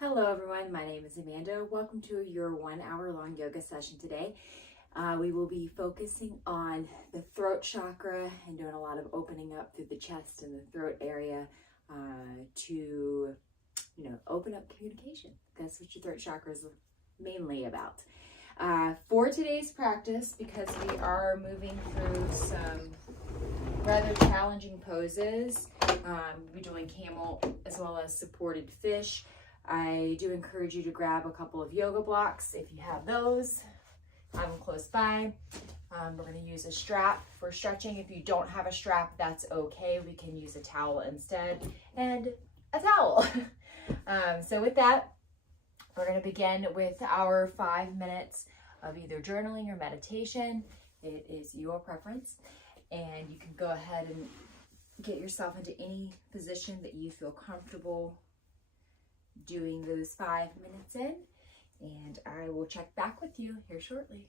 Hello everyone, my name is Amanda. Welcome to your 1 hour long yoga session today. We will be focusing on the throat chakra and doing a lot of opening up through the chest and the throat area to, open up communication. That's what your throat chakra is mainly about. For today's practice, because we are moving through some rather challenging poses, we'll be doing camel as well as supported fish. I do encourage you to grab a couple of yoga blocks if you have those. Have them close by. We're going to use a strap for stretching. If you don't have a strap, that's okay. We can use a towel instead, and a towel. So with that, we're going to begin with our 5 minutes of either journaling or meditation. It is your preference, and you can go ahead and get yourself into any position that you feel comfortable doing those 5 minutes in, and I will check back with you here shortly.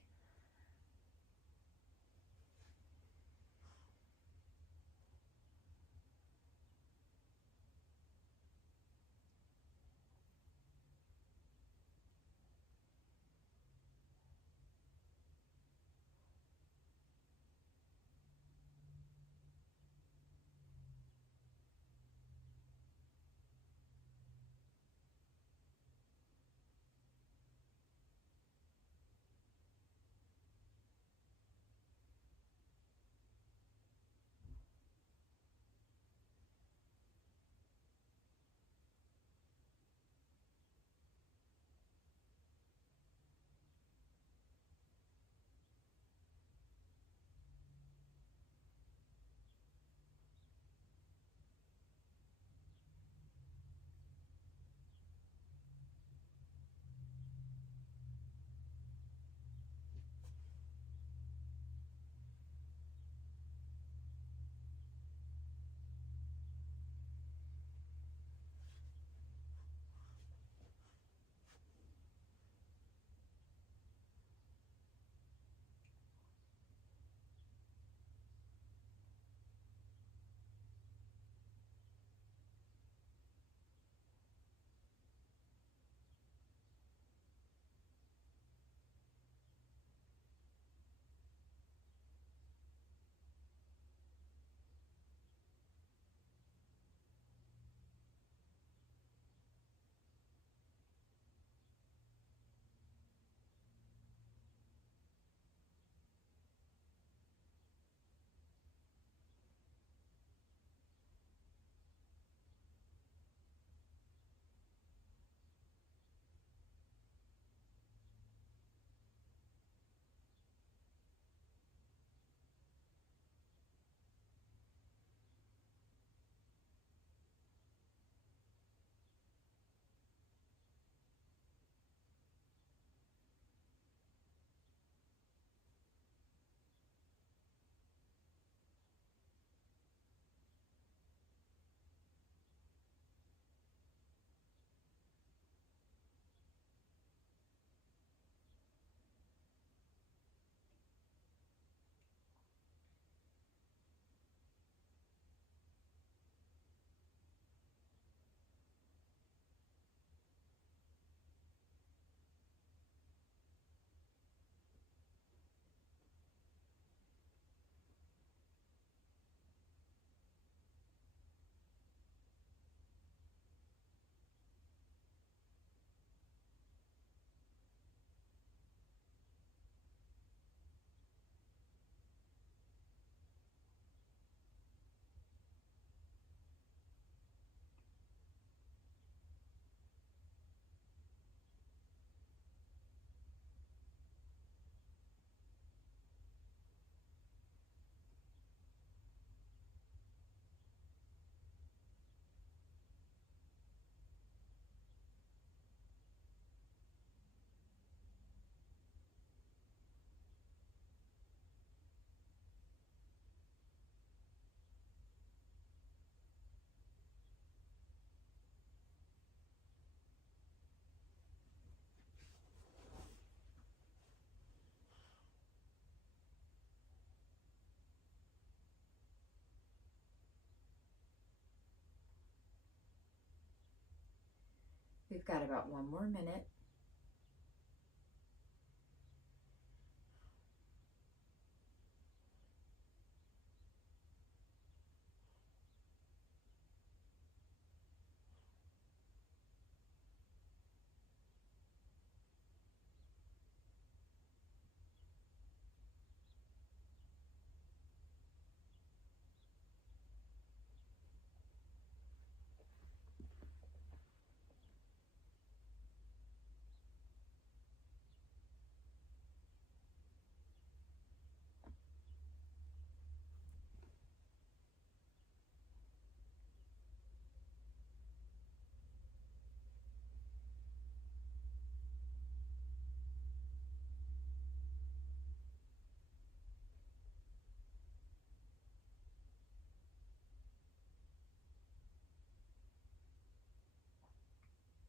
We've got about 1 more minute.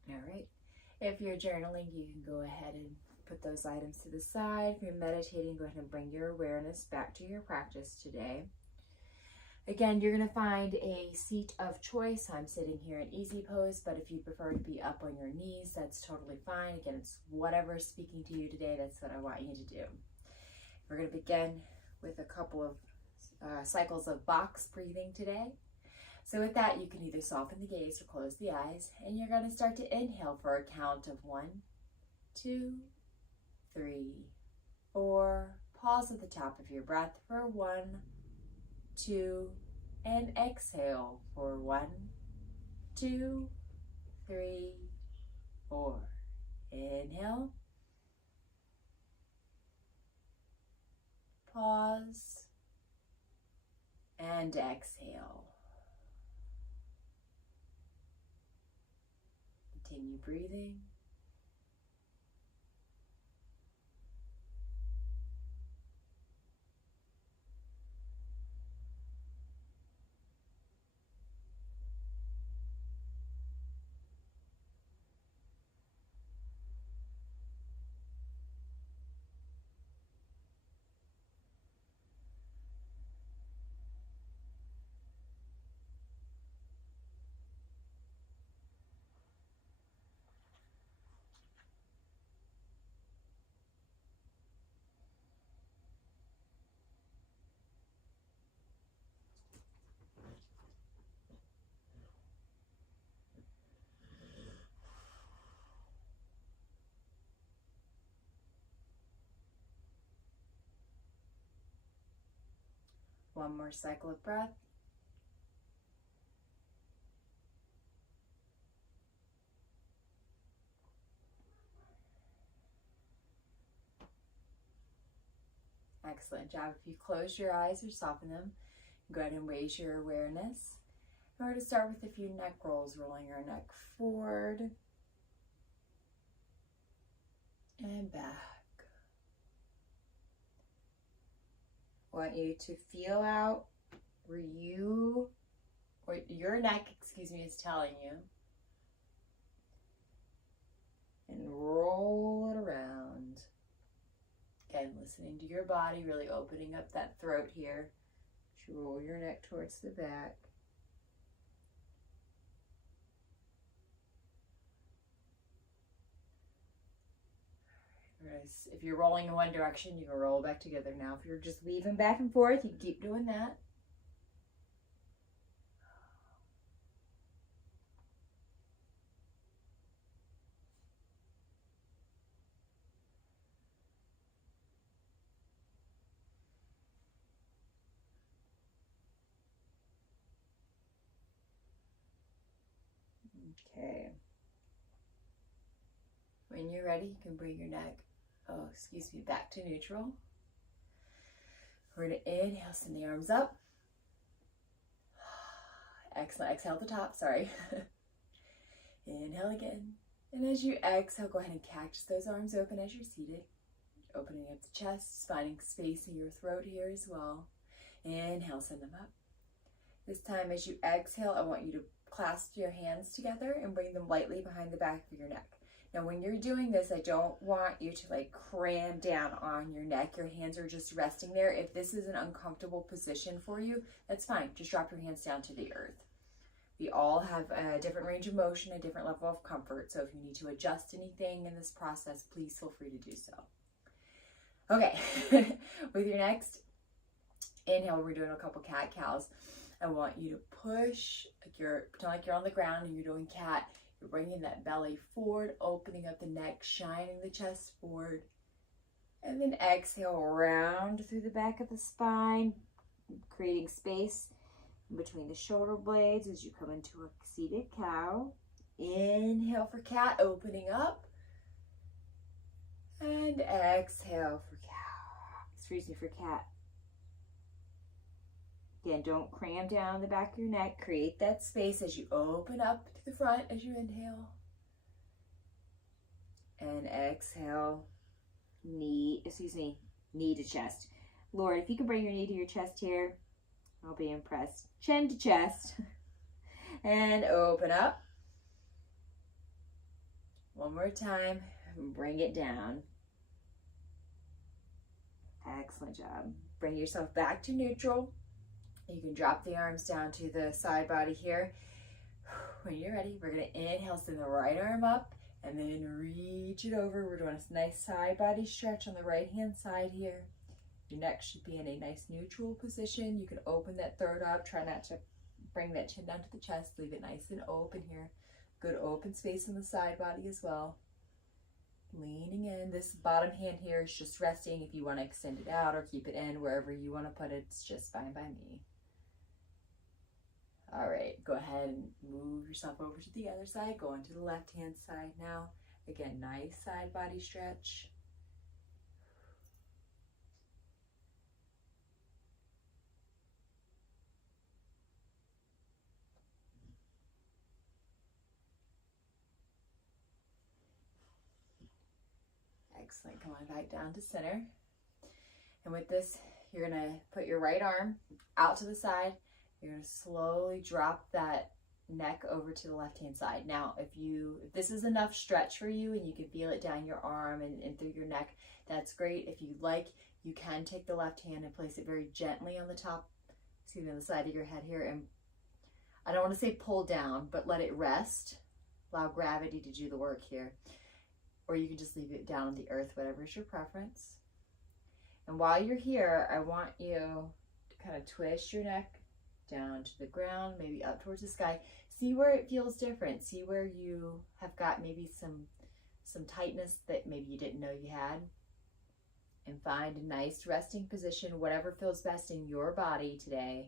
All right. If you're journaling, you can go ahead and put those items to the side. If you're meditating, go ahead and bring your awareness back to your practice today. Again, you're going to find a seat of choice. I'm sitting here in easy pose, but if you prefer to be up on your knees, that's totally fine. Again, it's whatever is speaking to you today. That's what I want you to do. We're going to begin with a couple of cycles of box breathing today. So with that, you can either soften the gaze or close the eyes, and you're going to start to inhale for a count of 1, 2, 3, 4. Pause at the top of your breath for 1, 2, and exhale for 1, 2, 3, 4. Inhale. Pause. And exhale. Continue breathing. One more cycle of breath. Excellent job. If you close your eyes or soften them, go ahead and raise your awareness. We're going to start with a few neck rolls, rolling our neck forward and back. I want you to feel out where your neck, is telling you, and roll it around. Again, listening to your body, really opening up that throat here. You roll your neck towards the back. If you're rolling in one direction, you can roll back together. Now, if you're just weaving back and forth, you can keep doing that. Okay. When you're ready, you can bring your neck, back to neutral. We're going to inhale, send the arms up. Excellent. Exhale at the top, sorry. Inhale again. And as you exhale, go ahead and catch those arms open as you're seated. Opening up the chest, finding space in your throat here as well. Inhale, send them up. This time, as you exhale, I want you to clasp your hands together and bring them lightly behind the back of your neck. Now, when you're doing this, I don't want you to cram down on your neck. Your hands are just resting there. If this is an uncomfortable position for you, that's fine. Just drop your hands down to the earth. We all have a different range of motion, a different level of comfort. So if you need to adjust anything in this process, please feel free to do so. Okay, with your next inhale, we're doing a couple cat-cows. I want you to push, pretend like you're on the ground and you're doing cat. You're bringing that belly forward, opening up the neck, shining the chest forward. And then exhale, round through the back of the spine, creating space in between the shoulder blades as you come into a seated cow. Inhale for cat, opening up. And exhale for for cat. Again, don't cram down the back of your neck. Create that space as you open up to the front as you inhale. And exhale, knee to chest. Lord, if you can bring your knee to your chest here, I'll be impressed. Chin to chest. And open up. One more time. Bring it down. Excellent job. Bring yourself back to neutral. You can drop the arms down to the side body here. When you're ready, we're going to inhale, send the right arm up, and then reach it over. We're doing a nice side body stretch on the right hand side here. Your neck should be in a nice neutral position. You can open that throat up. Try not to bring that chin down to the chest. Leave it nice and open here. Good open space in the side body as well. Leaning in. This bottom hand here is just resting. If you want to extend it out or keep it in, wherever you want to put it, it's just fine by me. All right, go ahead and move yourself over to the other side. Go into the left hand side now. Again, nice side body stretch. Excellent. Come on back down to center. And with this, you're going to put your right arm out to the side. You're going to slowly drop that neck over to the left-hand side. Now, if this is enough stretch for you and you can feel it down your arm and through your neck, that's great. If you'd like, you can take the left hand and place it very gently on the top, on the side of your head here. And I don't want to say pull down, but let it rest. Allow gravity to do the work here. Or you can just leave it down on the earth, whatever is your preference. And while you're here, I want you to kind of twist your neck down to the ground, maybe up towards the sky. See where it feels different. See where you have got maybe some tightness that maybe you didn't know you had. And find a nice resting position, whatever feels best in your body today.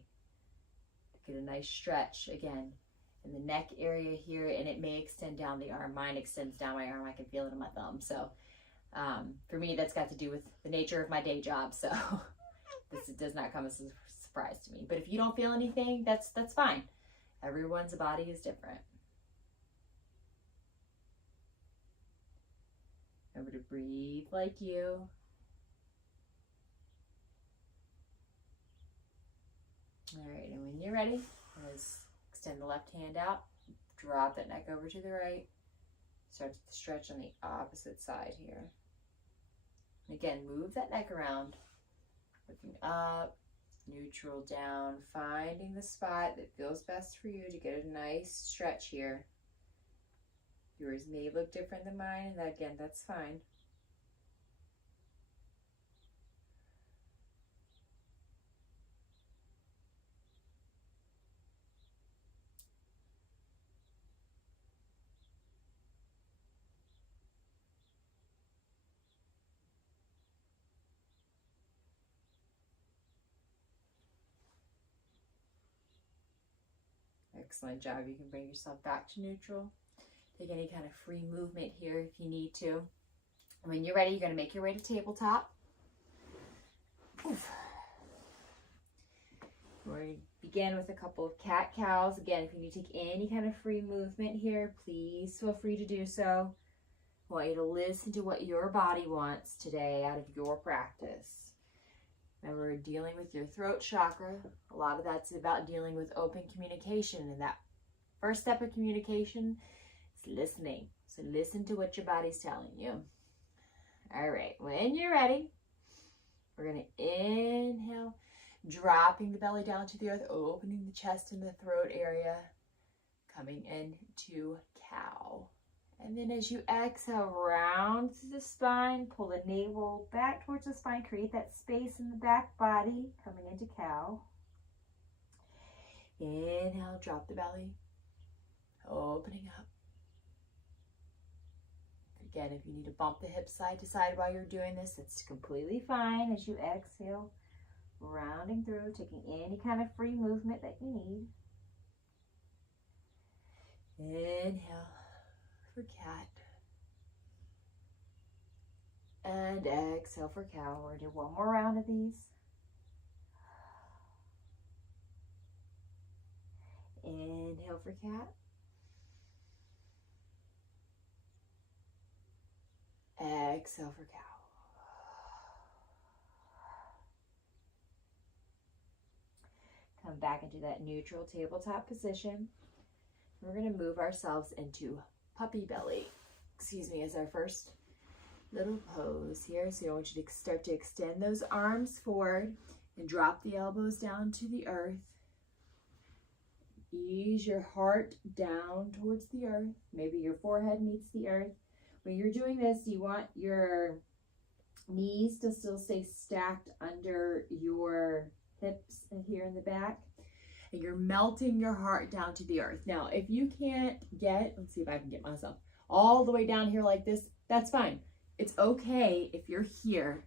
Get a nice stretch again in the neck area here, and it may extend down the arm. Mine extends down my arm. I can feel it in my thumb. So for me, that's got to do with the nature of my day job. So this does not come as a surprise to me. But if you don't feel anything, that's fine. Everyone's body is different. Remember to breathe like you. All right, and when you're ready, let's extend the left hand out, drop that neck over to the right, start to stretch on the opposite side here. And again, move that neck around, looking up, neutral down, finding the spot that feels best for you to get a nice stretch here. Yours may look different than mine, and again, that's fine. Excellent job. You can bring yourself back to neutral. Take any kind of free movement here if you need to. And when you're ready, you're going to make your way to tabletop. Oof. We're going to begin with a couple of cat-cows. Again, if you need to take any kind of free movement here, please feel free to do so. I want you to listen to what your body wants today out of your practice. Remember, we're dealing with your throat chakra. A lot of that's about dealing with open communication. And that first step of communication is listening. So listen to what your body's telling you. All right, when you're ready, we're going to inhale, dropping the belly down to the earth, opening the chest and the throat area. coming into cow. And then as you exhale, round through the spine, pull the navel back towards the spine, create that space in the back body, coming into cow. Inhale, drop the belly, opening up. Again, if you need to bump the hips side to side while you're doing this, it's completely fine. As you exhale, rounding through, taking any kind of free movement that you need. Inhale for cat. And exhale for cow. We're going to do one more round of these. Inhale for cat. Exhale for cow. Come back into that neutral tabletop position. We're going to move ourselves into puppy belly, as our first little pose here. So I want you to start to extend those arms forward and drop the elbows down to the earth. Ease your heart down towards the earth. Maybe your forehead meets the earth. When you're doing this, you want your knees to still stay stacked under your hips and here in the back. And you're melting your heart down to the earth. Now, if you can't get, let's see if I can get myself all the way down here like this, that's fine. It's okay if you're here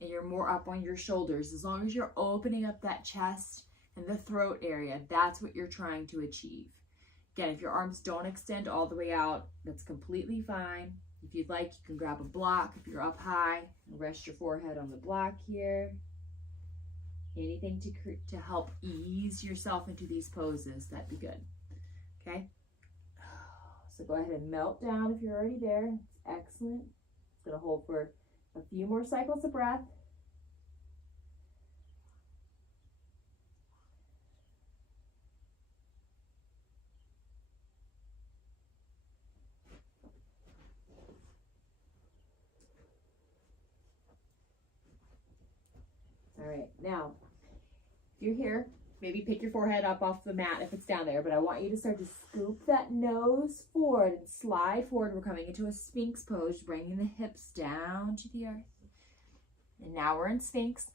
and you're more up on your shoulders, as long as you're opening up that chest and the throat area. That's what you're trying to achieve. Again, if your arms don't extend all the way out, that's completely fine. If you'd like, you can grab a block if you're up high and rest your forehead on the block here. Anything to help ease yourself into these poses, that'd be good. Okay? So go ahead and melt down if you're already there. It's excellent. It's going to hold for a few more cycles of breath. All right, now, if you're here, maybe pick your forehead up off the mat if it's down there, but I want you to start to scoop that nose forward and slide forward. We're coming into a Sphinx pose, bringing the hips down to the earth. And now we're in Sphinx.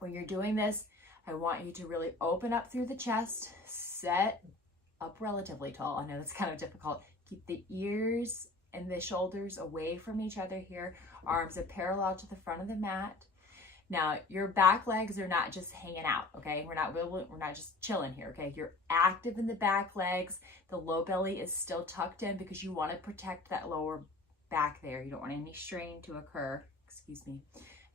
When you're doing this, I want you to really open up through the chest, set up relatively tall. I know that's kind of difficult. Keep the ears and the shoulders away from each other here. Arms are parallel to the front of the mat. Now, your back legs are not just hanging out, okay? We're not just chilling here, okay? You're active in the back legs. The low belly is still tucked in because you want to protect that lower back there. You don't want any strain to occur,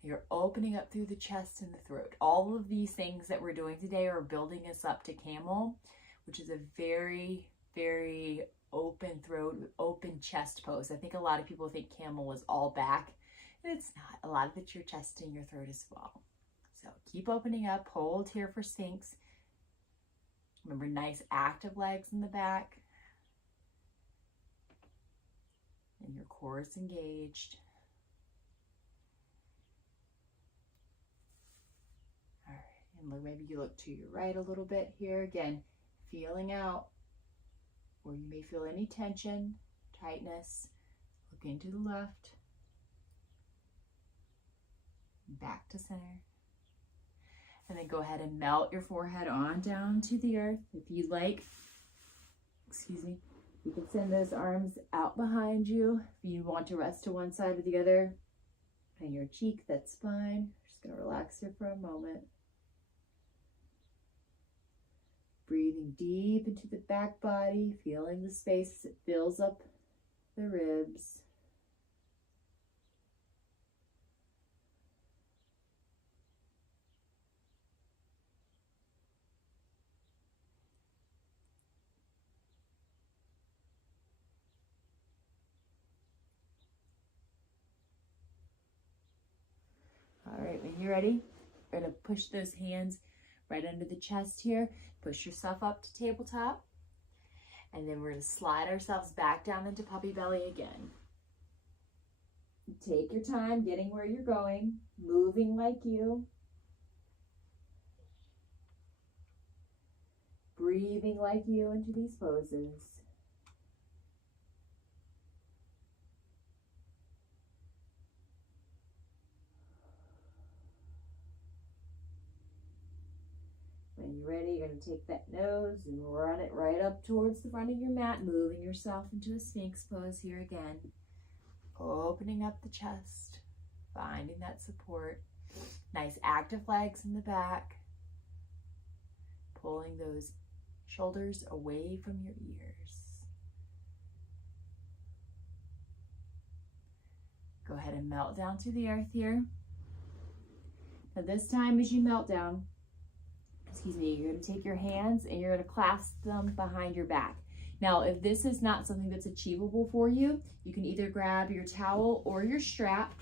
You're opening up through the chest and the throat. All of these things that we're doing today are building us up to camel, which is a very, very open throat, open chest pose. I think a lot of people think camel is all back. It's not. A lot of it's your chest and your throat as well. So keep opening up. Hold here for Sphinx. Remember, nice active legs in the back. And your core is engaged. All right. And maybe you look to your right a little bit here. Again, feeling out where you may feel any tension, tightness. Looking to the left. Back to center. And then go ahead and melt your forehead on down to the earth. If you like, you can send those arms out behind you. If you want to rest to one side or the other, and your cheek, that's fine. Just going to relax here for a moment. Breathing deep into the back body, feeling the space as it fills up the ribs. All right, when you're ready, we're going to push those hands right under the chest here. Push yourself up to tabletop. And then we're going to slide ourselves back down into puppy belly again. Take your time getting where you're going, moving like you. breathing like you into these poses. When you're ready, you're going to take that nose and run it right up towards the front of your mat, moving yourself into a Sphinx pose here again. Opening up the chest, finding that support. Nice active legs in the back. Pulling those shoulders away from your ears. Go ahead and melt down to the earth here. Now this time as you melt down, you're going to take your hands and you're going to clasp them behind your back. Now, if this is not something that's achievable for you, you can either grab your towel or your strap,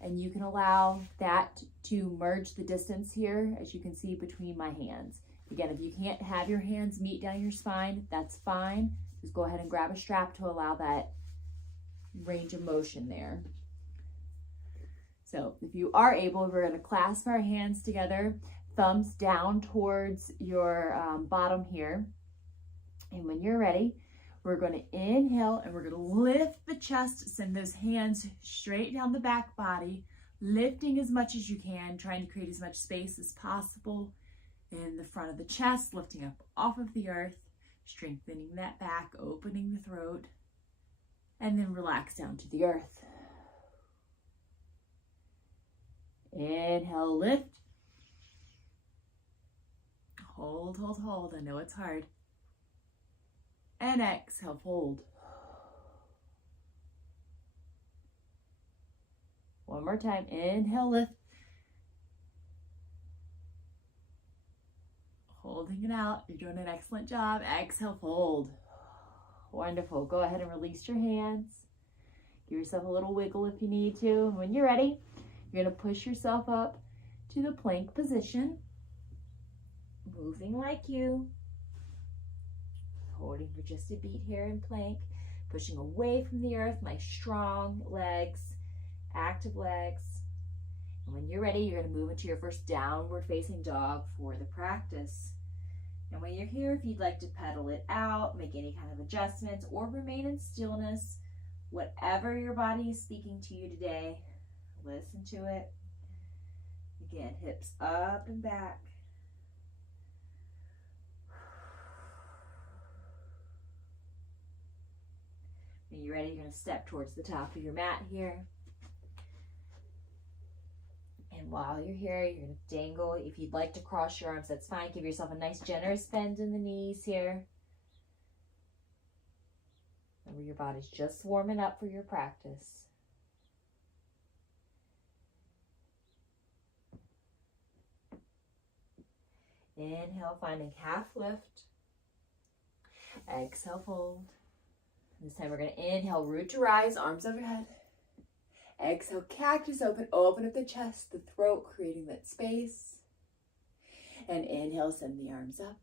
and you can allow that to merge the distance here, as you can see, between my hands. Again, if you can't have your hands meet down your spine, that's fine. Just go ahead and grab a strap to allow that range of motion there. So if you are able, we're going to clasp our hands together, thumbs down towards your bottom here. And when you're ready, we're going to inhale and we're going to lift the chest, send those hands straight down the back body, lifting as much as you can, trying to create as much space as possible in the front of the chest, lifting up off of the earth, strengthening that back, opening the throat, and then relax down to the earth. Inhale, lift. Hold, hold, hold. I know it's hard. And exhale, fold. One more time. Inhale, lift. Holding it out. You're doing an excellent job. Exhale, fold. Wonderful. Go ahead and release your hands. Give yourself a little wiggle if you need to. And when you're ready, you're going to push yourself up to the plank position. Moving like you. Holding for just a beat here in plank. Pushing away from the earth. Nice strong legs. Active legs. And when you're ready, you're going to move into your first downward facing dog for the practice. And when you're here, if you'd like to pedal it out, make any kind of adjustments, or remain in stillness, whatever your body is speaking to you today, listen to it. Again, hips up and back. When you're ready, you're going to step towards the top of your mat here. And while you're here, you're going to dangle. If you'd like to cross your arms, that's fine. Give yourself a nice generous bend in the knees here. Remember, your body's just warming up for your practice. Inhale, finding half lift. Exhale, fold. This time we're going to inhale, root to rise, arms overhead. Exhale, cactus open, open up the chest, the throat, creating that space. And inhale, send the arms up.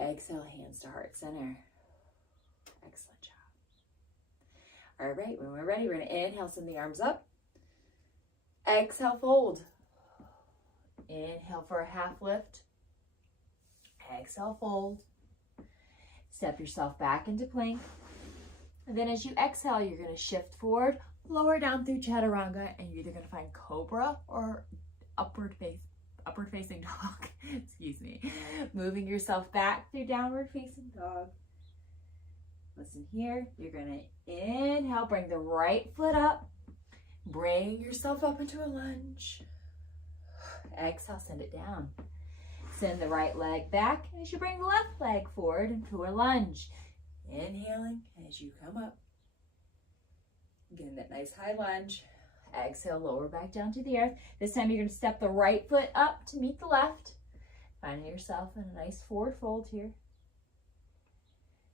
Exhale, hands to heart center. Excellent job. All right, when we're ready, we're going to inhale, send the arms up. Exhale, fold. Inhale for a half lift. Exhale, fold. Step yourself back into plank. And then as you exhale, you're going to shift forward, lower down through chaturanga, and you're either going to find cobra or upward facing dog. Excuse me. Moving yourself back through downward facing dog. Listen here. You're going to inhale, bring the right foot up. Bring yourself up into a lunge. Exhale, send it down. Send the right leg back as you bring the left leg forward into a lunge. Inhaling as you come up. Getting that nice high lunge. Exhale, lower back down to the earth. This time you're going to step the right foot up to meet the left. Finding yourself in a nice forward fold here.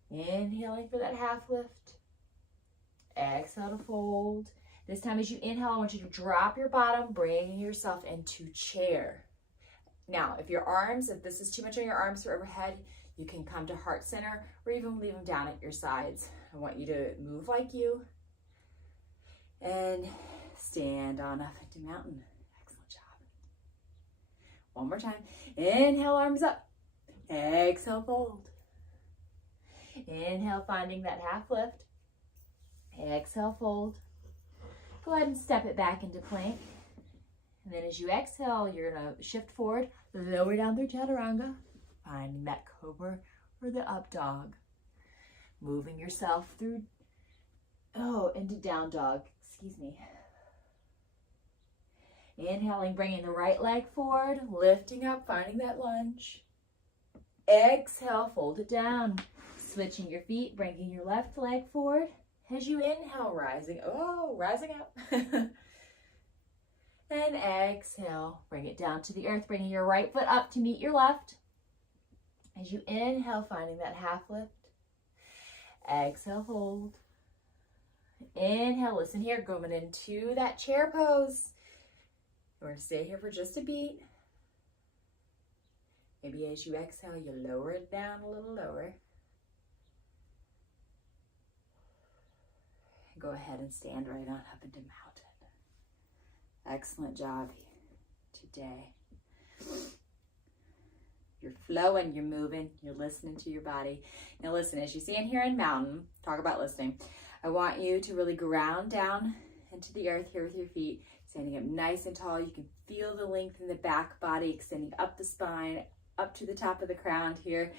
Inhaling for that half lift. Exhale to fold. This time as you inhale, I want you to drop your bottom, bringing yourself into chair. Now, if this is too much on your arms for overhead, you can come to heart center or even leave them down at your sides. I want you to move like you and stand on up into mountain. Excellent job. One more time. Inhale, arms up. Exhale, fold. Inhale, finding that half lift. Exhale, fold. Go ahead and step it back into plank. And then as you exhale, you're going to shift forward, lower down through chaturanga, finding that cobra or the up dog. Moving yourself through, into down dog, excuse me. Inhaling, bringing the right leg forward, lifting up, finding that lunge. Exhale, fold it down. Switching your feet, bringing your left leg forward. As you inhale, rising up. And exhale, bring it down to the earth, bringing your right foot up to meet your left. As you inhale, finding that half lift. Exhale, hold. Inhale, listen here, going into that chair pose. We're going to stay here for just a beat. Maybe as you exhale, you lower it down a little lower. Go ahead and stand right on up into mountain. Excellent job today. You're flowing, you're moving, you're listening to your body. Now listen, as you stand here in mountain, talk about listening. I want you to really ground down into the earth here with your feet, standing up nice and tall. You can feel the length in the back body, extending up the spine, up to the top of the crown here.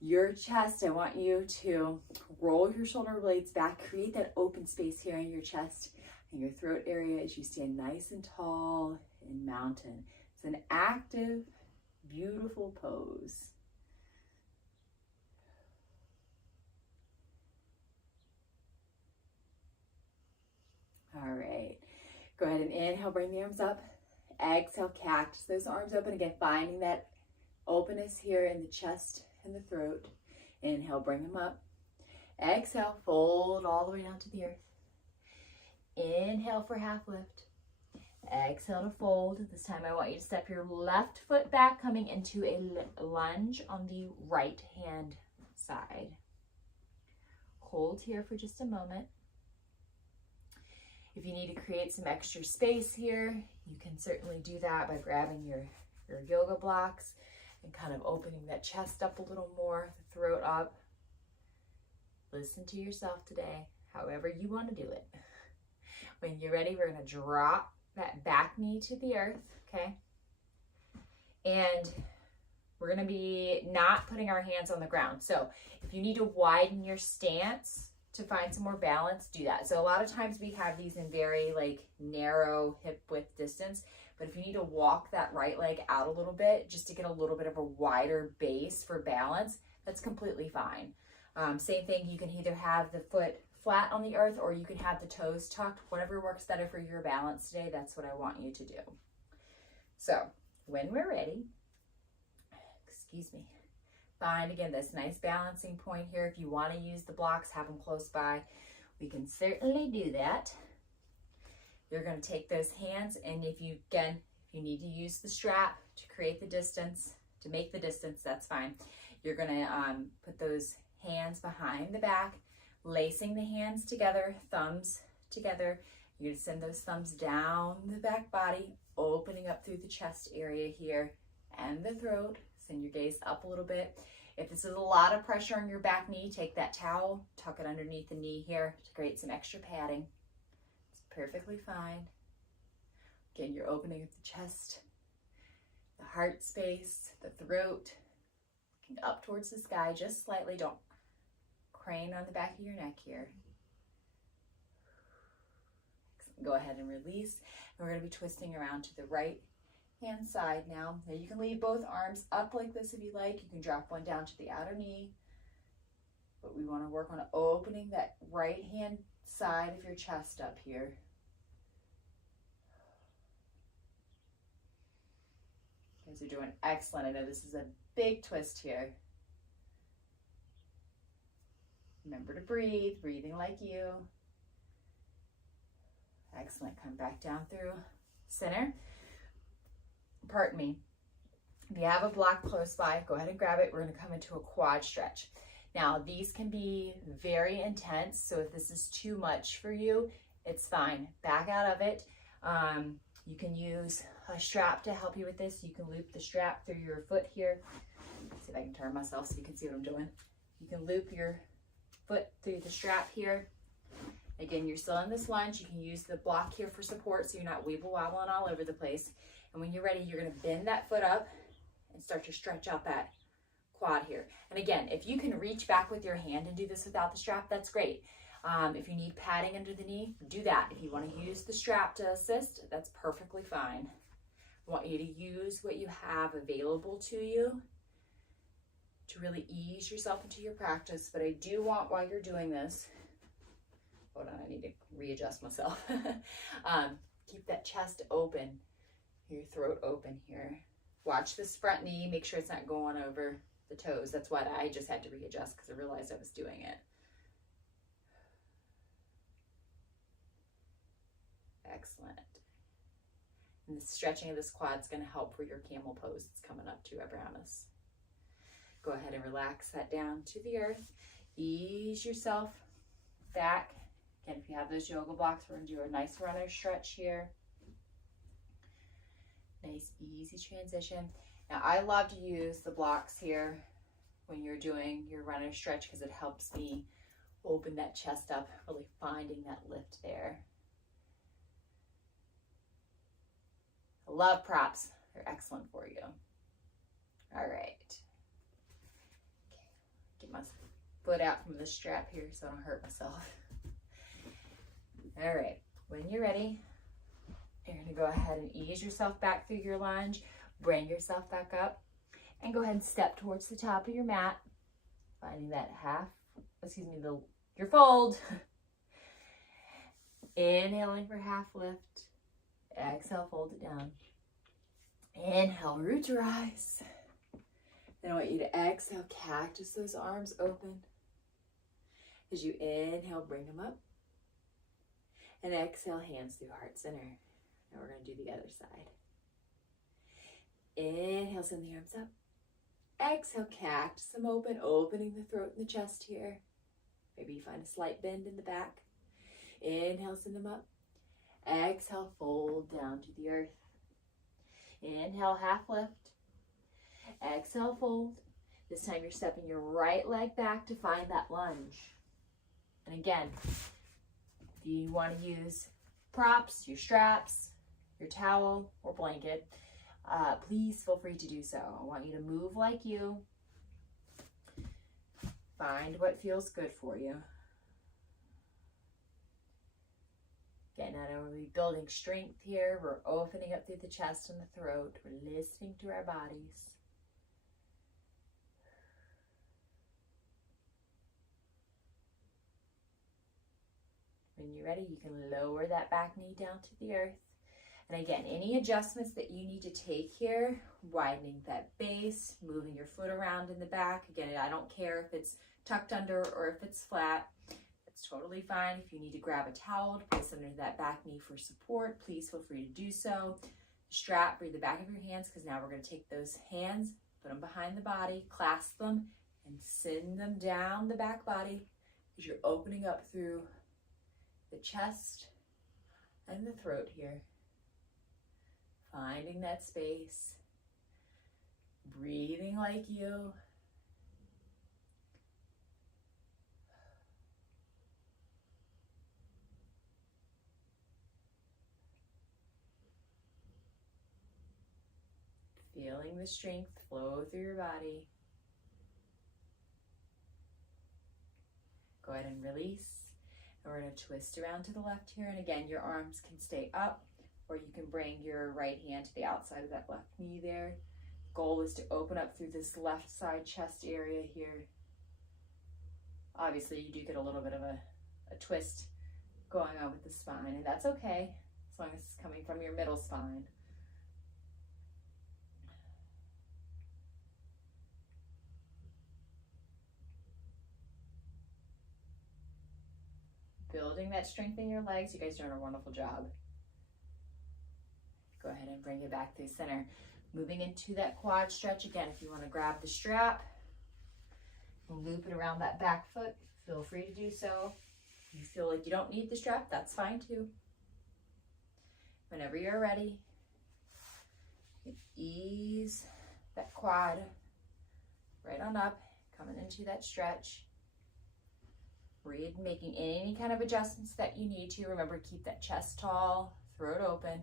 Your chest, I want you to roll your shoulder blades back, create that open space here in your chest and your throat area as you stand nice and tall in mountain. It's an active, beautiful pose. All right, go ahead and inhale, bring the arms up. Exhale, cactus those arms open again, finding that openness here in the chest and the throat. Inhale, bring them up. Exhale, fold all the way down to the earth. Inhale for half lift. Exhale to fold. This time I want you to step your left foot back, coming into a lunge on the right hand side. Hold here for just a moment. If you need to create some extra space here, you can certainly do that by grabbing your yoga blocks and kind of opening that chest up a little more, the throat up. Listen to yourself today, however you want to do it. When you're ready, we're going to drop that back knee to the earth, okay? And we're going to be not putting our hands on the ground. So if you need to widen your stance to find some more balance, do that. So a lot of times we have these in very narrow hip width distance, but if you need to walk that right leg out a little bit just to get a little bit of a wider base for balance, that's completely fine. Same thing, you can either have the foot flat on the earth or you can have the toes tucked, whatever works better for your balance today. That's what I want you to do. So when we're ready, find again this nice balancing point here. If you want to use the blocks, have them close by. We can certainly do that. You're going to take those hands, and if you need to use the strap to create the distance, to make the distance, that's fine. You're going to put those hands behind the back, lacing the hands together, thumbs together. You're going to send those thumbs down the back body, opening up through the chest area here and the throat. Send your gaze up a little bit. If this is a lot of pressure on your back knee, take that towel, tuck it underneath the knee here to create some extra padding. It's perfectly fine. Again, you're opening up the chest, the heart space, the throat, looking up towards the sky just slightly. Don't crane on the back of your neck here. Go ahead and release. And we're going to be twisting around to the right hand side now. Now you can leave both arms up like this if you like. You can drop one down to the outer knee. But we want to work on opening that right hand side of your chest up here. You guys are doing excellent. I know this is a big twist here. Remember to breathe, breathing like you. Excellent. Come back down through center. Pardon me. If you have a block close by, go ahead and grab it. We're going to come into a quad stretch. Now, these can be very intense, so if this is too much for you, it's fine. Back out of it. You can use a strap to help you with this. You can loop the strap through your foot here. see if I can turn myself so you can see what I'm doing. You can loop your foot through the strap here. Again, you're still in this lunge. You can use the block here for support so you're not weeble wobbling all over the place. And when you're ready, you're going to bend that foot up and start to stretch out that quad here. And again, if you can reach back with your hand and do this without the strap, that's great. If you need padding under the knee, do that. If you want to use the strap to assist, that's perfectly fine. I want you to use what you have available to you to really ease yourself into your practice. But I do want, while you're doing this, hold on, I need to readjust myself. Keep that chest open, your throat open here. Watch this front knee, make sure it's not going over the toes. That's what I just had to readjust because I realized I was doing it. Excellent. And the stretching of this quad is going to help for your camel pose that's coming up too, I promise. Go ahead and relax that down to the earth. Ease yourself back. Again, if you have those yoga blocks, we're going to do a nice runner stretch here. Nice, easy transition. Now, I love to use the blocks here when you're doing your runner stretch because it helps me open that chest up, really finding that lift there. I love props. They're excellent for you. All right. Okay. Get my foot out from the strap here so I don't hurt myself. All right. When you're ready, you're going to go ahead and ease yourself back through your lunge. Bring yourself back up and go ahead and step towards the top of your mat. Finding that your fold. Inhaling for half lift. Exhale, fold it down. Inhale, root to rise. Then I want you to exhale, cactus those arms open. As you inhale, bring them up. And exhale, hands through heart center. Now we're going to do the other side. Inhale, send the arms up. Exhale, cactus them open, opening the throat and the chest here. Maybe you find a slight bend in the back. Inhale, send them up. Exhale, fold down to the earth. Inhale, half lift. Exhale, fold. This time you're stepping your right leg back to find that lunge. And again, if you want to use props, your straps, your towel or blanket, please feel free to do so. I want you to move like you. Find what feels good for you. Again, not only are we building strength here, we're opening up through the chest and the throat. We're listening to our bodies. When you're ready, you can lower that back knee down to the earth. And again, any adjustments that you need to take here, widening that base, moving your foot around in the back. Again, I don't care if it's tucked under or if it's flat. It's totally fine. If you need to grab a towel to place under that back knee for support, please feel free to do so. Strap through the back of your hands because now we're going to take those hands, put them behind the body, clasp them, and send them down the back body as you're opening up through the chest and the throat here. Finding that space, breathing like you. Feeling the strength flow through your body. Go ahead and release. And we're going to twist around to the left here. And again, your arms can stay up, or you can bring your right hand to the outside of that left knee there. Goal is to open up through this left side chest area here. Obviously, you do get a little bit of a twist going on with the spine, and that's okay, as long as it's coming from your middle spine. Building that strength in your legs. You guys are doing a wonderful job. Go ahead and bring it back through center. Moving into that quad stretch. Again, if you want to grab the strap, loop it around that back foot, feel free to do so. If you feel like you don't need the strap, that's fine too. Whenever you're ready, you ease that quad right on up, coming into that stretch. Breathe, making any kind of adjustments that you need to. Remember, keep that chest tall, throat open.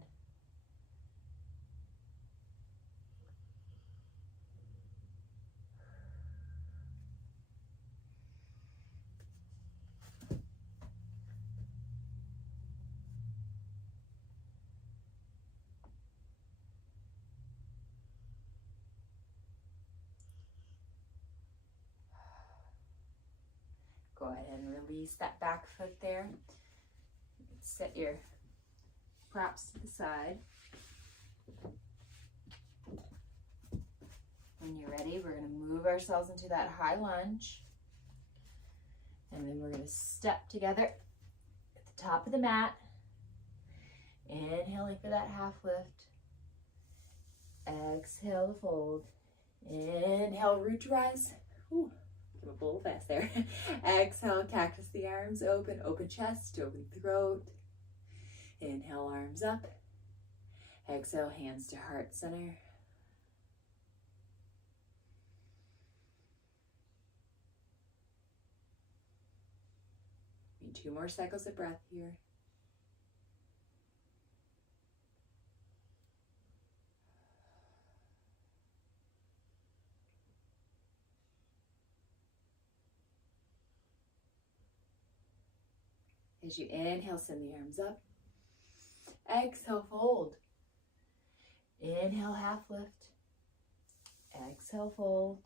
Go ahead and release that back foot there. Set your props to the side. When you're ready, we're going to move ourselves into that high lunge. And then we're going to step together at the top of the mat. Inhaling for that half lift. Exhale to fold. Inhale, root to rise. Ooh, came up a little fast there. Exhale, cactus the arms open. Open chest, open throat. Inhale, arms up. Exhale, hands to heart center. And 2 more cycles of breath here. As you inhale, send the arms up. Exhale, fold. Inhale, half lift. Exhale, fold.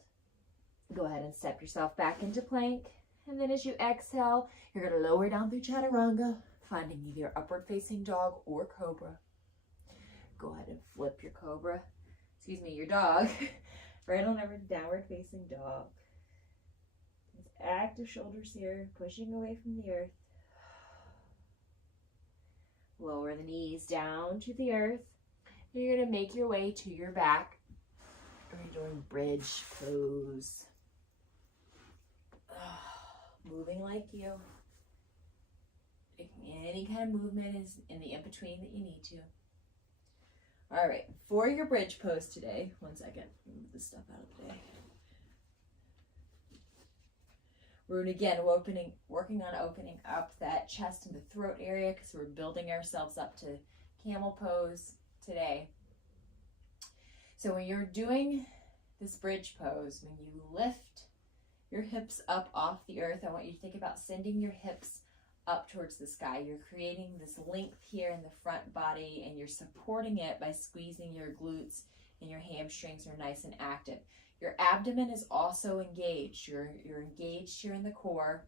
Go ahead and step yourself back into plank. And then as you exhale, you're going to lower down through chaturanga, finding either upward facing dog or cobra. Go ahead and flip your cobra, your dog, right on over to downward facing dog. Just active shoulders here, pushing away from the earth. Lower the knees down to the earth. You're going to make your way to your back. We're doing bridge pose. Moving like you. Any kind of movement is in the in-between that you need to. All right, for your bridge pose today, one second, move this stuff out of the way. We're again working on opening up that chest and the throat area because we're building ourselves up to camel pose today. So when you're doing this bridge pose, when you lift your hips up off the earth, I want you to think about sending your hips up towards the sky. You're creating this length here in the front body, and you're supporting it by squeezing your glutes, and your hamstrings are nice and active. Your abdomen is also engaged. You're engaged here in the core.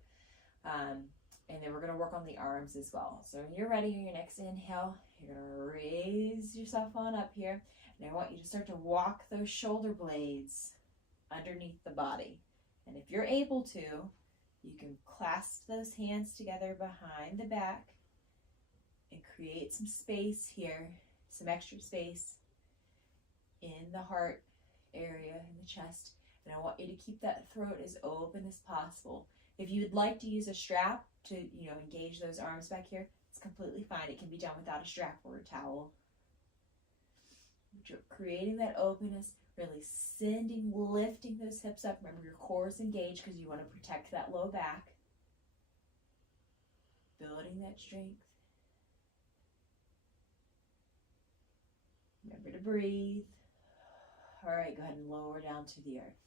And then we're going to work on the arms as well. So when you're ready, on your next inhale, you're going to raise yourself on up here. And I want you to start to walk those shoulder blades underneath the body. And if you're able to, you can clasp those hands together behind the back and create some space here, some extra space in the heart area, in the chest. And I want you to keep that throat as open as possible. If you would like to use a strap to, engage those arms back here, it's completely fine. It can be done without a strap or a towel. Creating that openness, really lifting those hips up. Remember, your core is engaged because you want to protect that low back. Building that strength. Remember to breathe. All right, go ahead and lower down to the earth.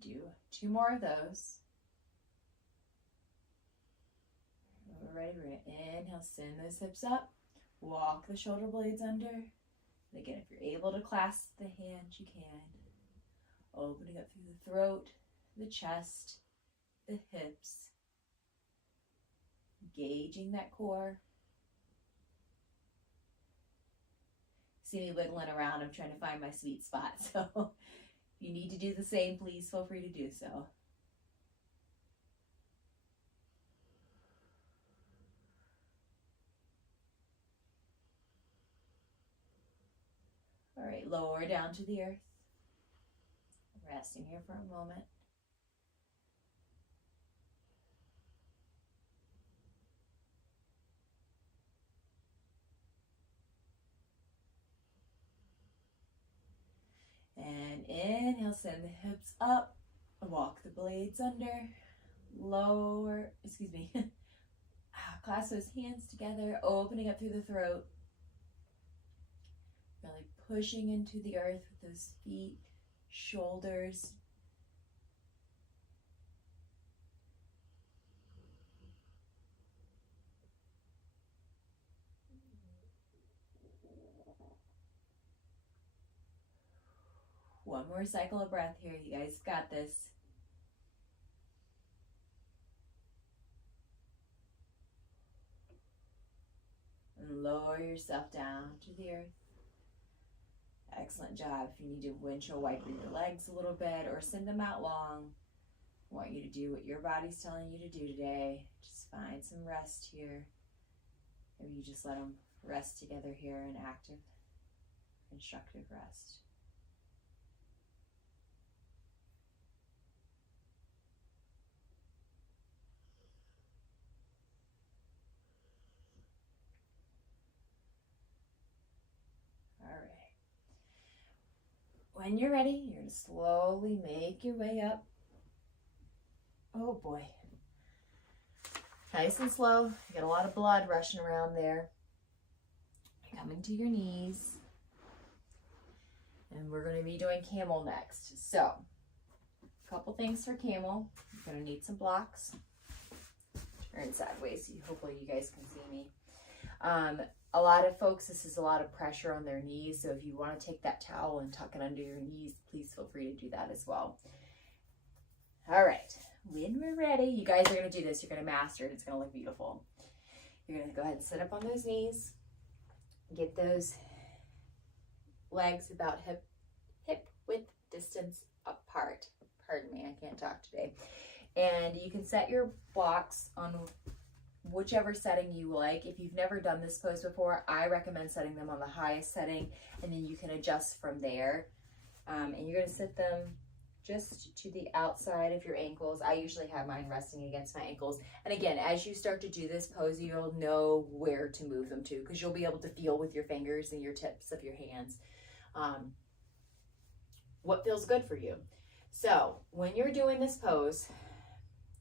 Do 2 more of those. We're ready. We're going to inhale, send those hips up. Walk the shoulder blades under. And again, if you're able to clasp the hands, you can. Opening up through the throat, the chest, the hips. Engaging that core. See me wiggling around. I'm trying to find my sweet spot. So if you need to do the same, please feel free to do so. All right, lower down to the earth. Resting here for a moment. inhale, send the hips up, walk the blades under, lower, clasp those hands together, opening up through the throat. Really pushing into the earth with those feet, shoulders. One more cycle of breath here. You guys got this. And lower yourself down to the earth. Excellent job. If you need to windshield wiper your legs a little bit or send them out long, I want you to do what your body's telling you to do today. Just find some rest here. Maybe you just let them rest together here in active, constructive rest. When you're ready, you're going to slowly make your way up. Oh boy. Nice and slow. You got a lot of blood rushing around there. Coming to your knees. And we're going to be doing camel next. So, a couple things for camel. You're going to need some blocks. Turn sideways so hopefully you guys can see me. A lot of folks, this is a lot of pressure on their knees, so if you want to take that towel and tuck it under your knees, please feel free to do that as well. All right, when we're ready, you guys are going to do this. You're going to master it. It's going to look beautiful. You're going to go ahead and sit up on those knees. Get those legs about hip width distance apart. Pardon me, I can't talk today. And you can set your blocks on whichever setting you like. If you've never done this pose before, I recommend setting them on the highest setting, and then you can adjust from there. And you're going to sit them just to the outside of your ankles. I usually have mine resting against my ankles. And again, as you start to do this pose, you'll know where to move them to, because you'll be able to feel with your fingers and your tips of your hands what feels good for you. So when you're doing this pose,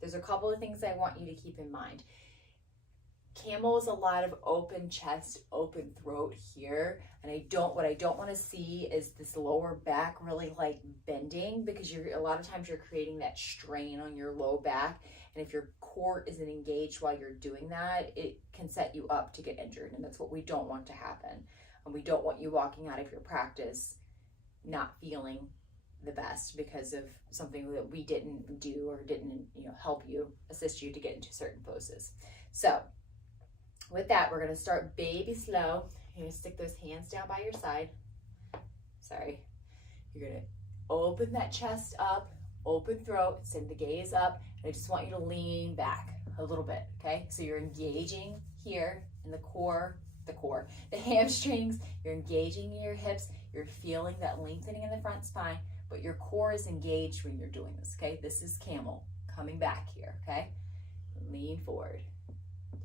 there's a couple of things I want you to keep in mind. Camel is a lot of open chest, open throat here, and what I don't want to see is this lower back really like bending, because a lot of times you're creating that strain on your low back, and if your core isn't engaged while you're doing that, it can set you up to get injured, and that's what we don't want to happen. And we don't want you walking out of your practice not feeling the best because of something that we didn't do or didn't assist you to get into certain poses. So with that, we're going to start baby slow. You're going to stick those hands down by your side. Sorry. You're going to open that chest up, open throat, send the gaze up, and I just want you to lean back a little bit, okay? So you're engaging here in the the hamstrings, you're engaging in your hips, you're feeling that lengthening in the front spine, but your core is engaged when you're doing this, okay? This is camel, coming back here, okay? Lean forward.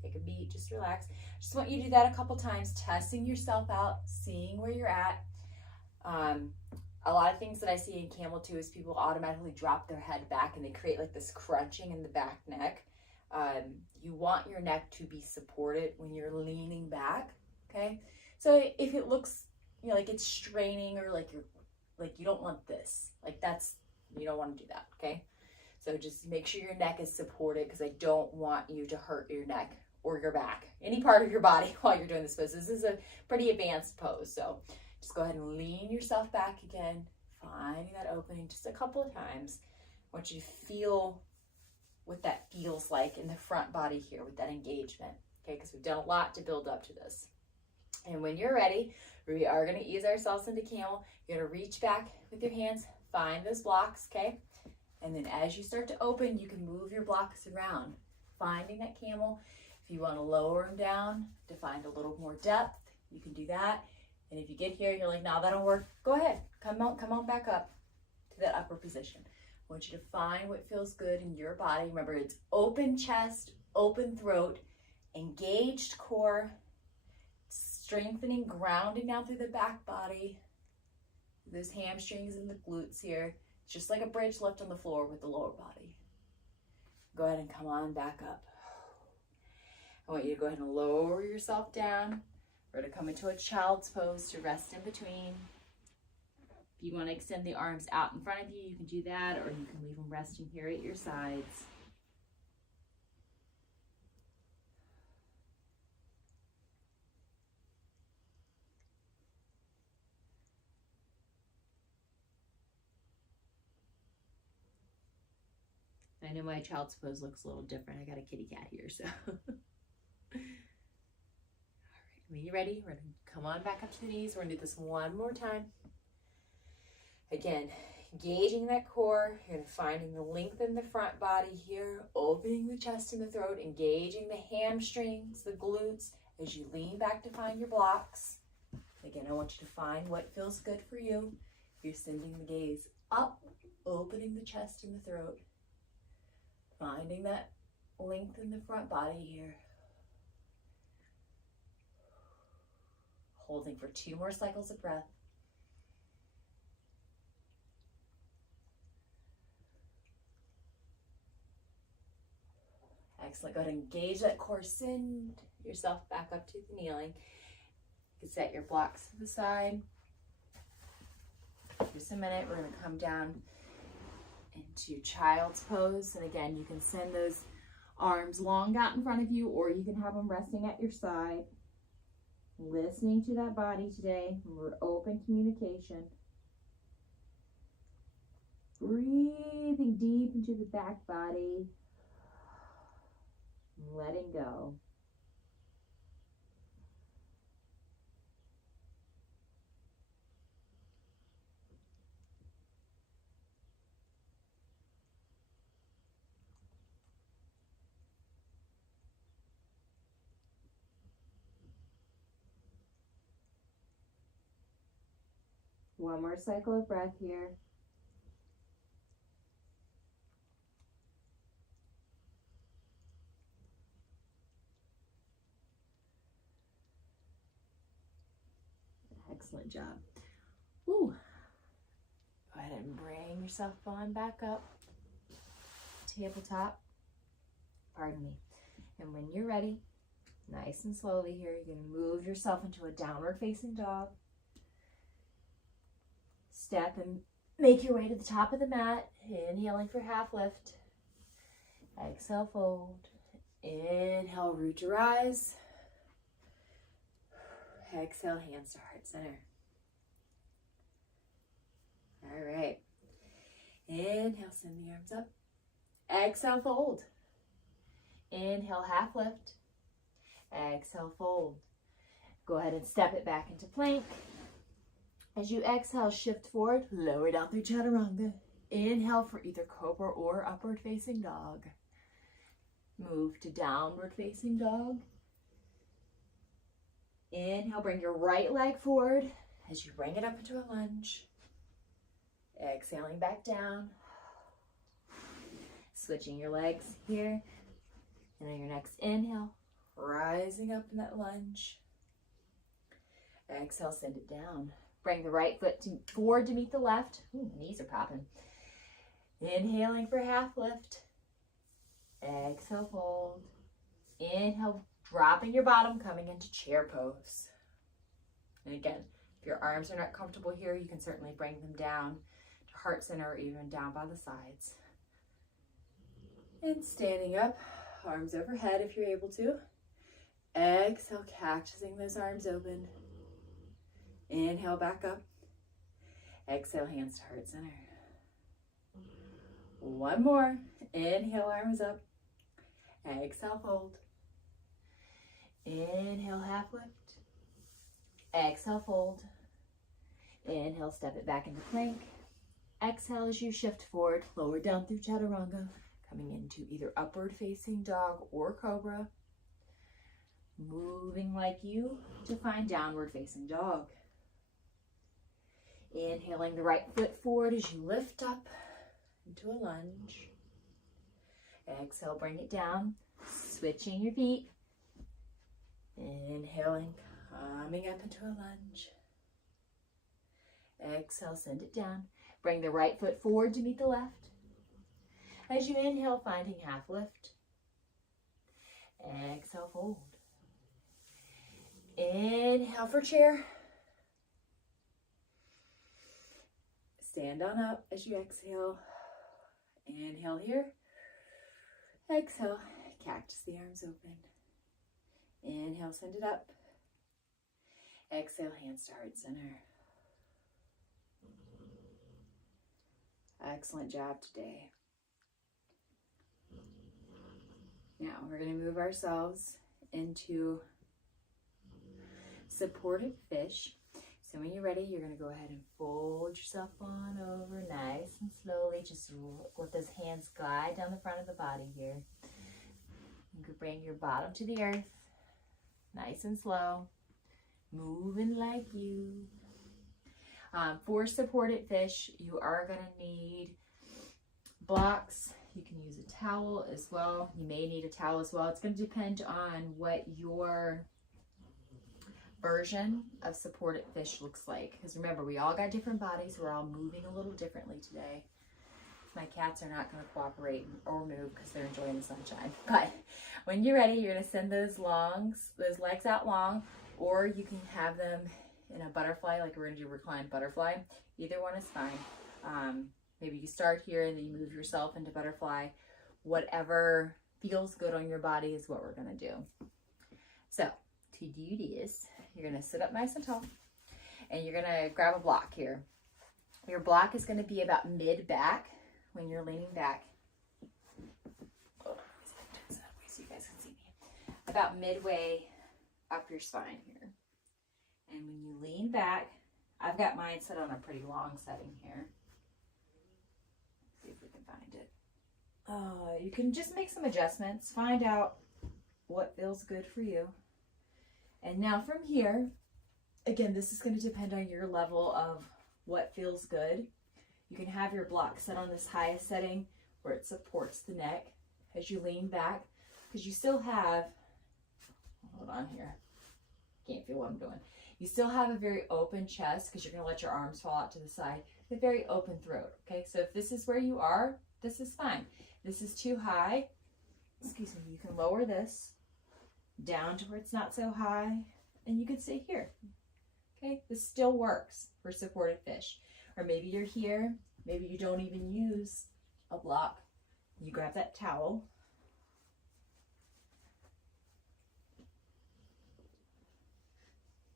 Take a beat, just relax. Just want you to do that a couple times, testing yourself out, seeing where you're at. A lot of things that I see in camel too is people automatically drop their head back and they create like this crunching in the back neck. You want your neck to be supported when you're leaning back, okay? So if it looks, like it's straining or like you don't want this, you don't want to do that, okay? So just make sure your neck is supported, because I don't want you to hurt your neck or your back, any part of your body while you're doing this pose. This is a pretty advanced pose, so just go ahead and lean yourself back again, finding that opening just a couple of times. I want you to feel what that feels like in the front body here with that engagement, okay? Because we've done a lot to build up to this. And when you're ready, we are going to ease ourselves into camel. You're going to reach back with your hands, find those blocks, okay? And then as you start to open, you can move your blocks around, finding that camel. If you want to lower them down to find a little more depth, you can do that. And if you get here, you're like, no, that'll work, go ahead. Come on back up to that upper position. I want you to find what feels good in your body. Remember, it's open chest, open throat, engaged core, strengthening, grounding down through the back body, those hamstrings and the glutes here. Just like a bridge lift on the floor with the lower body. Go ahead and come on back up. I want you to go ahead and lower yourself down. We're going to come into a child's pose to rest in between. If you want to extend the arms out in front of you, you can do that, or you can leave them resting here at your sides. I know my child's pose looks a little different. I got a kitty cat here, so. All right, when you're ready, we're going to come on back up to the knees. We're going to do this one more time. Again, engaging that core. You're going to finding the length in the front body here, opening the chest and the throat, engaging the hamstrings, the glutes, as you lean back to find your blocks. Again, I want you to find what feels good for you. You're sending the gaze up, opening the chest and the throat. Finding that length in the front body here. Holding for 2 more cycles of breath. Excellent. Go ahead and engage that core. Send yourself back up to the kneeling. You can set your blocks to the side. Just a minute. We're going to come down into child's pose. And again, you can send those arms long out in front of you, or you can have them resting at your side. Listening to that body today. We're open communication. Breathing deep into the back body. Letting go. One more cycle of breath here. Excellent job. Ooh. Go ahead and bring yourself on back up. Tabletop. Pardon me. And when you're ready, nice and slowly here, you're going to move yourself into a downward facing dog. Step and make your way to the top of the mat. Inhaling for half lift. Exhale, fold. Inhale, root to rise. Exhale, hands to heart center. All right. Inhale, send the arms up. Exhale, fold. Inhale, half lift. Exhale, fold. Go ahead and step it back into plank. As you exhale, shift forward, lower down through chaturanga. Inhale for either cobra or upward facing dog. Move to downward facing dog. Inhale, bring your right leg forward as you bring it up into a lunge. Exhaling back down. Switching your legs here. And on your next inhale, rising up in that lunge. Exhale, send it down. Bring the right foot forward to meet the left. Ooh, knees are popping. Inhaling for half lift. Exhale, fold. Inhale, dropping your bottom, coming into chair pose. And again, if your arms are not comfortable here, you can certainly bring them down to heart center or even down by the sides. And standing up, arms overhead if you're able to. Exhale, cactusing those arms open. Inhale, back up. Exhale, hands to heart center. One more. Inhale, arms up. Exhale, fold. Inhale, half lift. Exhale, fold. Inhale, step it back into plank. Exhale as you shift forward, lower down through chaturanga, coming into either upward facing dog or cobra. Moving like you to find downward facing dog. Inhaling the right foot forward as you lift up into a lunge. Exhale, bring it down, switching your feet. Inhaling, coming up into a lunge. Exhale, send it down. Bring the right foot forward to meet the left. As you inhale, finding half lift. Exhale, fold. Inhale for chair. Stand on up as you exhale. Inhale here. Exhale, cactus the arms open. Inhale, send it up. Exhale, hands to heart center. Excellent job today. Now we're going to move ourselves into supported fish. So when you're ready, you're going to go ahead and fold yourself on over nice and slowly. Just let those hands glide down the front of the body here. You can bring your bottom to the earth, nice and slow, moving like you. For supported fish, you are going to need blocks. You can use a towel as well. You may need a towel as well. It's going to depend on what your version of supported fish looks like. Because remember, we all got different bodies. We're all moving a little differently today. My cats are not going to cooperate or move because they're enjoying the sunshine. But when you're ready, you're going to send those legs out long, or you can have them in a butterfly, like we're going to do reclined butterfly. Either one is fine. Maybe you start here and then you move yourself into butterfly. Whatever feels good on your body is what we're going to do. So to do this, you're going to sit up nice and tall, and you're going to grab a block here. Your block is going to be about mid-back when you're leaning back. Oh, so you guys can see me. About midway up your spine here. And when you lean back, I've got mine set on a pretty long setting here. Let's see if we can find it. You can just make some adjustments. Find out what feels good for you. And now from here, again, this is going to depend on your level of what feels good. You can have your block set on this highest setting where it supports the neck as you lean back, because you still have, hold on here, can't feel what I'm doing. You still have a very open chest because you're going to let your arms fall out to the side, a very open throat. Okay, so if this is where you are, this is fine. This is too high, excuse me, you can lower this down to where it's not so high, and you can stay here. Okay, this still works for supported fish. Or maybe you're here, maybe you don't even use a block. You grab that towel.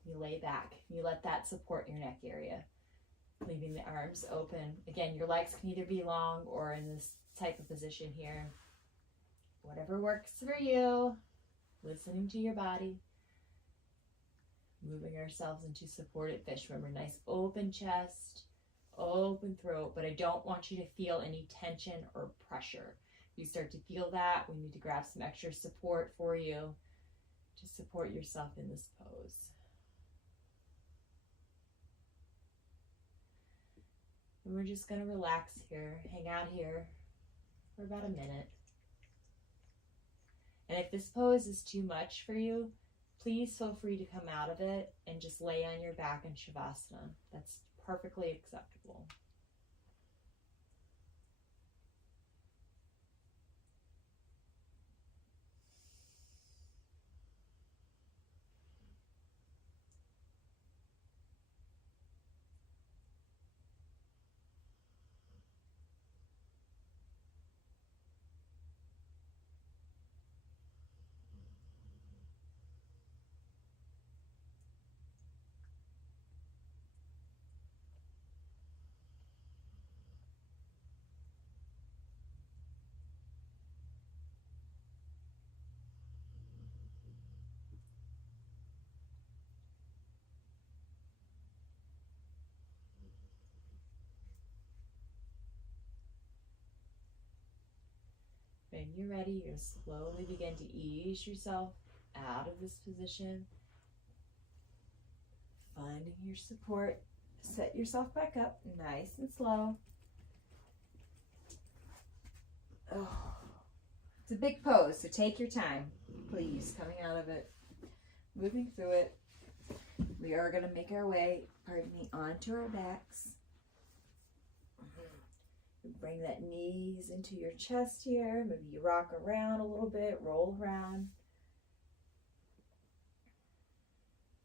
You lay back. You let that support your neck area, leaving the arms open. Again, your legs can either be long or in this type of position here. Whatever works for you. Listening to your body. Moving ourselves into supported fish. Remember, nice open chest, open throat, but I don't want you to feel any tension or pressure. If you start to feel that, we need to grab some extra support for you to support yourself in this pose. And we're just going to relax here, hang out here for about a minute. And if this pose is too much for you, please feel free to come out of it and just lay on your back in Shavasana. That's perfectly acceptable. When you're ready, you're going to slowly begin to ease yourself out of this position. Finding your support. Set yourself back up nice and slow. Oh, it's a big pose, so take your time, please, coming out of it, moving through it. We are going to make our way, onto our backs. Bring that knees into your chest here. Maybe you rock around a little bit, roll around.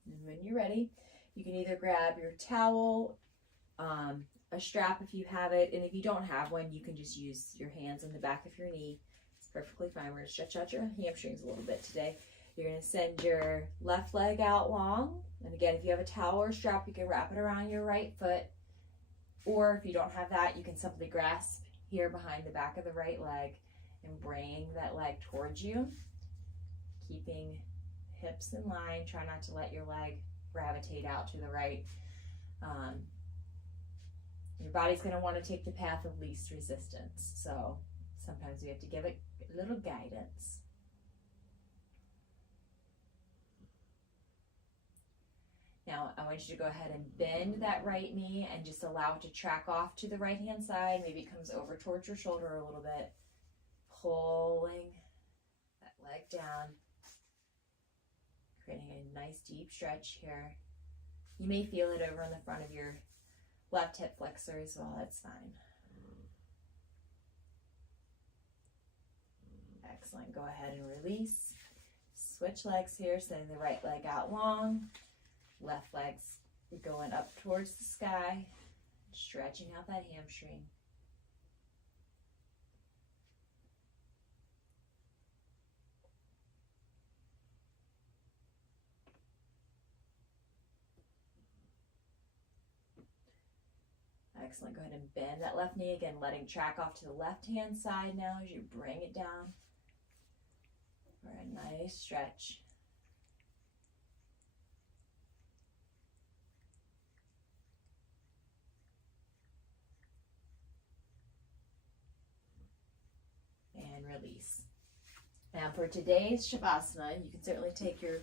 And when you're ready, you can either grab your towel, a strap if you have it, and if you don't have one, you can just use your hands on the back of your knee. It's perfectly fine. We're going to stretch out your hamstrings a little bit today. You're going to send your left leg out long. And again, if you have a towel or strap, you can wrap it around your right foot. Or if you don't have that, you can simply grasp here behind the back of the right leg and bring that leg towards you, keeping hips in line. Try not to let your leg gravitate out to the right. Your body's going to want to take the path of least resistance. So sometimes we have to give it a little guidance. Now, I want you to go ahead and bend that right knee and just allow it to track off to the right-hand side. Maybe it comes over towards your shoulder a little bit. Pulling that leg down. Creating a nice deep stretch here. You may feel it over in the front of your left hip flexor as well. That's fine. Excellent. Go ahead and release. Switch legs here, sending the right leg out long. Left leg's going up towards the sky, stretching out that hamstring. Excellent. Go ahead and bend that left knee again, letting track off to the left-hand side now as you bring it down for a nice stretch. And release. Now for today's Shavasana, you can certainly take your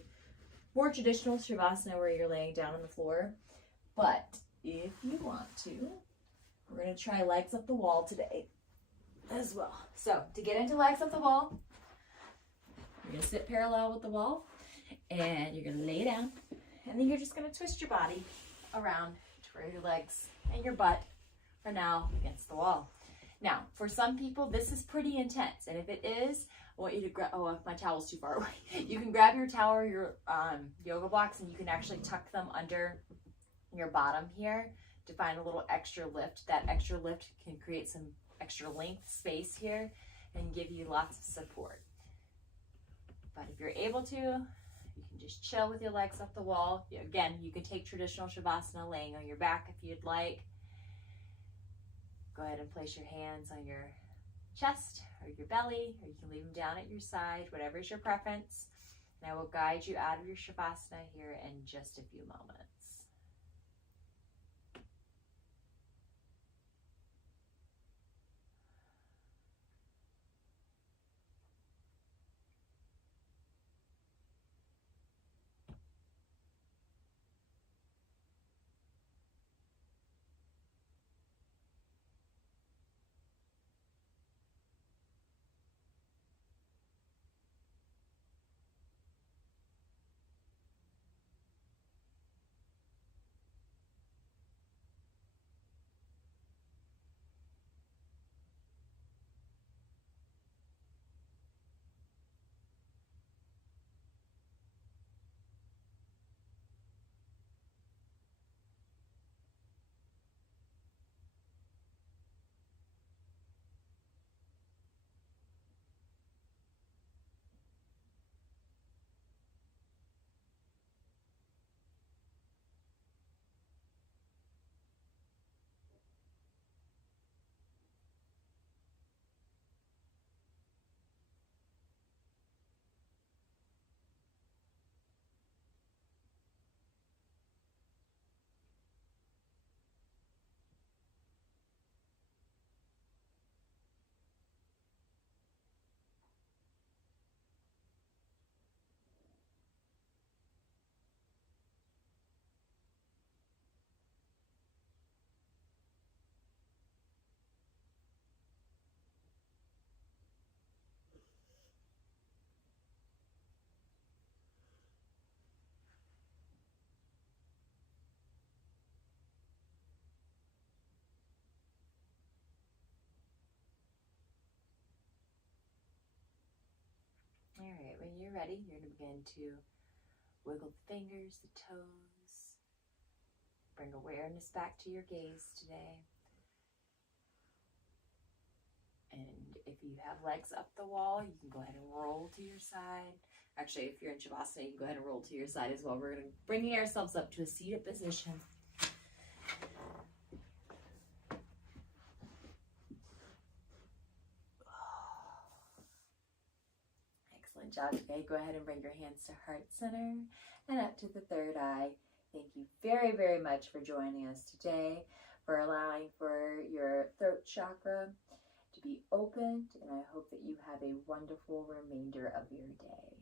more traditional Shavasana where you're laying down on the floor, but if you want to, we're going to try legs up the wall today as well. So to get into legs up the wall, you're going to sit parallel with the wall and you're going to lay down, and then you're just going to twist your body around to where your legs and your butt are now against the wall. Now, for some people, this is pretty intense, and if it is, I want you to grab, my towel's too far away. You can grab your towel or your yoga blocks, and you can actually tuck them under your bottom here to find a little extra lift. That extra lift can create some extra length space here and give you lots of support. But if you're able to, you can just chill with your legs up the wall. Again, you can take traditional Shavasana laying on your back if you'd like. Go ahead and place your hands on your chest or your belly, or you can leave them down at your side, whatever is your preference. And I will guide you out of your Shavasana here in just a few moments. ready, you're going to begin to wiggle the fingers, the toes. Bring awareness back to your gaze today. And if you have legs up the wall, you can go ahead and roll to your side. Actually, if you're in Shavasana, you can go ahead and roll to your side as well. We're going to bring ourselves up to a seated position. Excellent job today. Go ahead and bring your hands to heart center and up to the third eye. Thank you very, very much for joining us today, for allowing for your throat chakra to be opened, and I hope that you have a wonderful remainder of your day.